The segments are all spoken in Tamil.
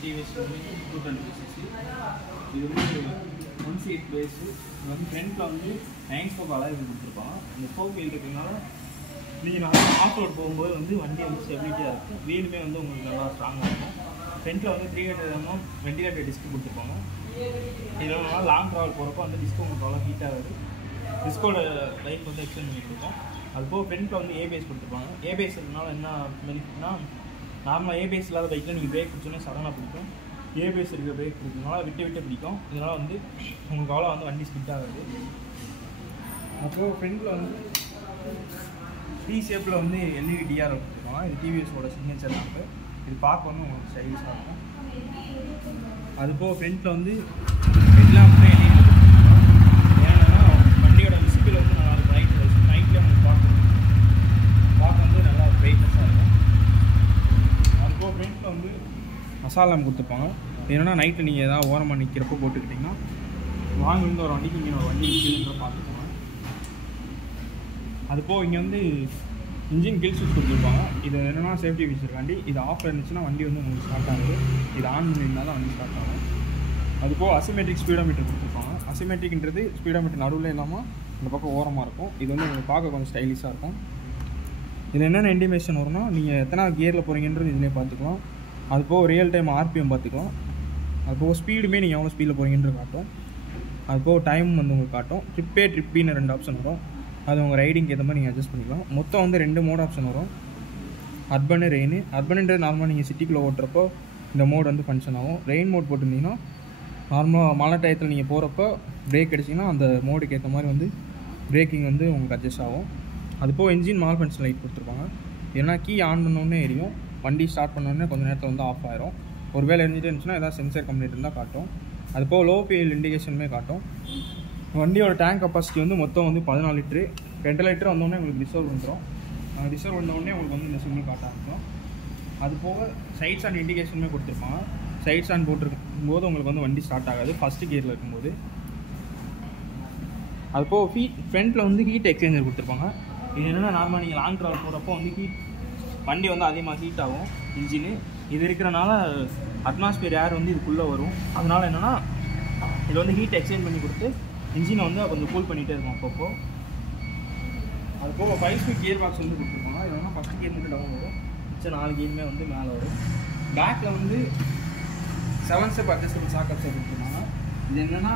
TVS 220cc. இது வந்து 1 சீட் பேஸு. இது வந்து ஃப்ரண்ட்டில் வந்து 9 ஸ்போக் அலாய் கொடுத்துருப்பாங்க. இந்த ஸ்போக் வீல் இருக்கிறதுனால நீங்கள் நல்லா ஆஃப் ரோட் போகும்போது வந்து வண்டி வந்து ஸ்டெபிலிட்டியாக இருக்கும். வீலுமே வந்து உங்களுக்கு நல்லா ஸ்ட்ராங்காக இருக்கும். ஃப்ரண்ட்டில் வந்து 300 mm வெண்டிலேட்டர் டிஸ்க் கொடுத்துருப்பாங்க. இதனால லாங் ட்ராவல் போகிறப்போ வந்து டிஸ்க் உங்களுக்கு அவ்வளோ ஹீட் ஆகாது. டிஸ்கோட லைஃப் வந்து எக்ஸ்டெண்ட் பண்ணி கொடுக்கும். அதுபோக ஃப்ரண்ட்டில் வந்து ஏபிஎஸ் கொடுத்துருப்பாங்க. ஏபிஎஸ் இருக்கிறதுனால என்ன பெனிஃபிட்னா, நார்மலாக ஏபிஎஸ் இல்லாத பைக்கில் நீங்கள் பிரேக் பிடிச்சோன்னே சடனாக பிடிக்கும். ஏபிஎஸ் இருக்கிற பிரேக் பிடிக்கிறதுனால விட்டு பிடிக்கும். இதனால் வந்து உங்களுக்கு அவ்வளோ வந்து வண்டி ஸ்கிட் ஆகாது. அப்போது ஃப்ரண்ட்டில் வந்து டி ஷேப்பில் வந்து எல்இடி டிஆர் கொடுத்துருக்காங்க. இது டிவிஎஸோட சிக்னேச்சர் லேம்ப்பு. இது பார்க்க வந்து உங்களுக்கு ஸ்டைலிஷாக இருக்கும். அதுபோக ஃப்ரண்ட்டில் வந்து ஹெட்லாம்ப்ஸும் எல்இடி கொடுத்துருக்காங்க. ஏன்னா வண்டியோட விசிபிள் வந்து நல்லா இருக்கும். நைட்டில் உங்களுக்கு பார்க்க வந்து நல்லா பிரைட்னஸாக இருக்கும். அதுபோக ஃப்ரண்ட்டில் வந்து மசாலா லேம்ப் கொடுத்துருப்பாங்க. ஏன்னா நைட்டில் நீங்கள் எதாவது ஓரமாக நிற்கிறப்போ போட்டுக்கிட்டிங்கன்னா வாங்க வந்து ஒரு வண்டிக்கு இங்கே ஒரு வண்டி நிற்கிதுன்ற பார்த்துக்கோங்க. அதுபோக இங்கே வந்து இன்ஜின் கில் ஸ்விட்ச் கொடுத்துருப்பாங்க. இது என்னென்னா சேஃப்டி ஃபீச்சருக்காண்டி இது ஆஃபில் இருந்துச்சுன்னா வண்டி வந்து உங்களுக்கு ஸ்டார்ட் ஆகுது. இது ஆன் பண்ணியிருந்தால் தான் வண்டி ஸ்டார்ட் ஆகும். அதுபோக அசிமெட்ரிக் ஸ்பீடோமீட்டர் கொடுத்துருப்பாங்க. அசிமெட்ரிக்ன்றது ஸ்பீடோமீட்டர் நடுவில் இல்லாமல் இந்த பக்கம் ஓரமாக இருக்கும். இது வந்து உங்களுக்கு பார்க்க கொஞ்சம் ஸ்டைலிஷாக இருக்கும். இதில் என்னென்ன இன்டிமேஷன் வரும்னா, நீங்கள் எத்தனை கியரில் போகிறீங்கன்றது இதிலே பார்த்துக்கலாம். அதுபோக ரியல் டைம் ஆர்பிஎம் பார்த்துக்கலாம். அதுபோக ஸ்பீடுமே நீங்கள் எவ்வளோ ஸ்பீடில் போகிறீங்கன்றது காட்டும். அதுபோக டைம் வந்து உங்களுக்கு காட்டும். ட்ரிப் A ட்ரிப் Bன்னு 2 ஆப்ஷன் வரும். அது உங்கள் ரைடிங்க்கு ஏற்ற மாதிரி நீங்கள் அட்ஜஸ்ட் பண்ணிக்கலாம். மொத்தம் வந்து 2 மோட் ஆப்ஷன் வரும். Urban rain. அர்பனுன்றது நார்மலாக நீங்கள் சிட்டிக்குள்ளே ஓட்டுறப்போ இந்த மோட் வந்து ஃபங்க்ஷன் ஆகும். ரெயின் மோட் போட்டிருந்தீங்கன்னா நார்மலாக மழை டயத்தில் நீங்கள் போகிறப்போ பிரேக் அடிச்சிங்கன்னா அந்த மோடுக்கு ஏற்ற மாதிரி வந்து பிரேக்கிங் வந்து உங்களுக்கு அட்ஜஸ்ட் ஆகும். அதுபோக இன்ஜின் மால் ஃபங்க்ஷன் லைட் கொடுத்துருப்பாங்க. ஏன்னா கீ ஆன் பண்ணோடனே எரியும். வண்டி ஸ்டார்ட் பண்ணோடனே கொஞ்சம் நேரத்தில் வந்து ஆஃப் ஆயிரும். ஒரு வேளை எரிஞ்சிட்டு இருந்துச்சுன்னா ஏதாவது சென்சர் கம்ப்ளைண்ட் இருந்தால் காட்டும். அதுபோக லோ ஃபியூல் இண்டிகேஷனுமே காட்டும். வண்டியோட டேங்க் கெப்பாசிட்டி வந்து மொத்தம் வந்து 14 லிட்டரு. 2 லிட்டர் வந்தோடனே உங்களுக்கு ரிசர்வ் வந்துடும். ரிசர்வ் வந்தோடனே உங்களுக்கு வந்து இந்த சிக்னல் காட்ட ஆரம்பிக்கும். அது போக சைட்ஸ் அண்ட் இண்டிகேஷனுமே கொடுத்துருப்பாங்க. சைட்ஸ் அண்ட் போட்டிருக்கும் போது உங்களுக்கு வந்து வண்டி ஸ்டார்ட் ஆகாது ஃபஸ்ட்டு கியரில் இருக்கும்போது. அது போக ஃப்ரண்ட்டில் வந்து ஹீட் எக்ஸ்சேஞ்சர் கொடுத்துருப்பாங்க. இது என்னென்னா நார்மலாக நீங்கள் லாங் ட்ராவல் போகிறப்போ வந்து வண்டி வந்து அதிகமாக ஹீட் ஆகும் இன்ஜினு. இது இருக்கிறனால அட்மாஸ்பியர் ஏர் வந்து இதுக்குள்ளே வரும். அதனால் என்னென்னா இது வந்து ஹீட் எக்ஸ்சேஞ்ச் பண்ணி கொடுத்து இன்ஜினை வந்து கொஞ்சம் கூல் பண்ணிகிட்டே இருக்கும் அப்பப்போ. அது போக 5 ஸ்பீட் கியர் பாக்ஸ் வந்து கொடுத்துருப்பாங்க. இது வந்து ஃபஸ்ட்டு கியர் மட்டும் டவுன் வரும். மிச்சம் 4 கியருமே வந்து மேலே வரும். பேக்கில் வந்து 7 ஸ்டெப் அட்ஜஸ்டபிள் ஷாக் அப்சர் கொடுத்துருப்பாங்க. இது என்னென்னா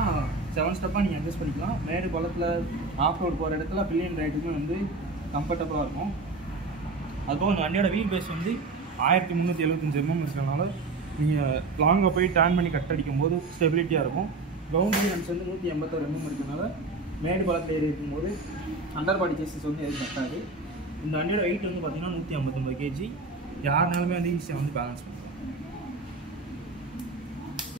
7 ஸ்டெப்பாக நீங்கள் அட்ஜஸ்ட் பண்ணிக்கலாம். மேடு பள்ளத்தில் ஆஃப் ரோட் போகிற இடத்துல பில்லியன் ரைட்டுமே வந்து கம்ஃபர்டபுளாக இருக்கும். அதுபோக அந்த வண்டியோட வீல் பேஸ் வந்து 1375 mm இருக்கிறனால நீங்கள் லாங்காக போய் டர்ன் பண்ணி கட் அடிக்கும் போது ஸ்டெபிலிட்டியாக இருக்கும். கிரவுண்ட் கிளியரன்ஸ் வந்து 186 mm இருக்கிறனால மேடு பள்ளத்தில் ஏறி இருக்கும்போது அண்டர் பாடி சேசஸ் வந்து எதுவும் கட்டாது. இந்த வண்டியோட வெயிட் வந்து பார்த்திங்கன்னா 159 kg. யாருனாலுமே வந்து ஈஸியாக வந்து பேலன்ஸ் பண்ணுவோம்.